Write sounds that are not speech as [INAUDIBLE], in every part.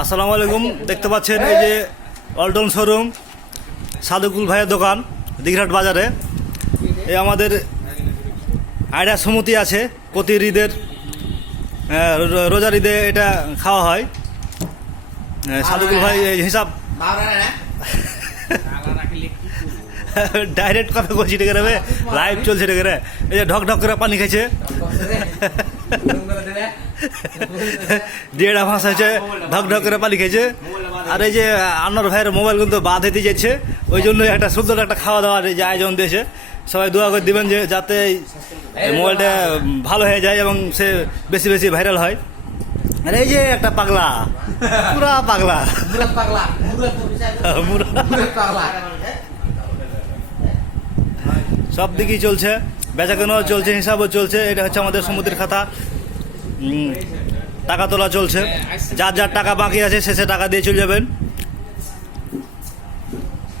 আসসালামু আলাইকুম। দেখতে পাচ্ছেন এই যে অল্টন শোরুম সাদুকুল ভাইয়ের দোকান দিঘরাট বাজারে। এই আমাদের আইডিয়া সমিতি আছে প্রতি ঈদের রোজার ঈদে এটা খাওয়া হয়। সাদুকুল ভাই এই হিসাব [LAUGHS] ডাইরেক্ট কথা বলছি ঠিক আছে লাইভ চলছে ঠিক আছে এই যে ঢক ঢক করে পানি খেয়েছে দেড় মাস হয়েছে ঢক ঢক করে পানি খেয়েছে আর এই যে আন্নার ভাইয়ের মোবাইল কিন্তু বাদ হতে যাচ্ছে। ওই জন্য একটা সুন্দর একটা খাওয়া দাওয়ার এই যে আয়োজন দিয়েছে। সবাই দোয়া করে দিবেন যে যাতে এই মোবাইলটা ভালো হয়ে যায় এবং সে বেশি বেশি ভাইরাল হয়। আর এই যে একটা পাগলা পুরা পাগলা। পুরা- সব দিকেই চলছে। বেচা কেনাও চলছে, হিসাবও চলছে। এটা হচ্ছে আমাদের সমুদ্রের খাতা। টাকা তোলা চলছে। যার যার টাকা বাকি আছে শেষে টাকা দিয়ে চলে যাবেন।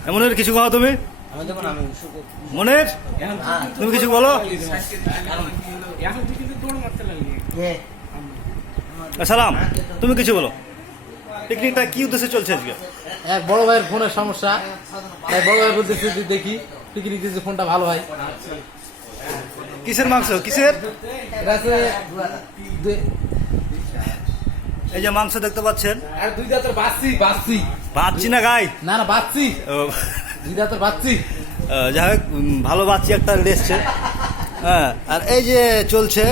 এমনের কিছু কথা তুমি? মনের? তুমি কিছু বলো? সালাম, তুমি কিছু বলো। পিকনিকটা কি উদ্দেশ্যে চলছে আজকে? এক বড় ভাইয়ের ফোনের সমস্যা। বড় ভাই বলতেছে যে দেখি পিকনিক দিতে ফোনটা ভালো হয়? কিসের মাংস? কিসের? এই যে মাংস দেখতে পাচ্ছেন। আর দুই দাঁতের বাচ্চি বাচ্চি। ভাবছি না গাই? না না বাচ্চি। দুই দাঁতের বাচ্চি। যাই হোক ভালো বাচ্চি একটা এসছে। হ্যাঁ আর এই যে চলছে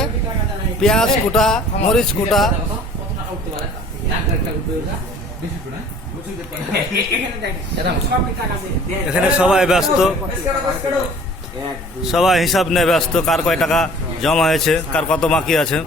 পেঁয়াজ কুটা মরিচ কুটা। এখানে সবাই ব্যস্ত। সবাই হিসাব নিয়ে ব্যস্ত কার কয় টাকা জমা হয়েছে কার কত বাকি আছে।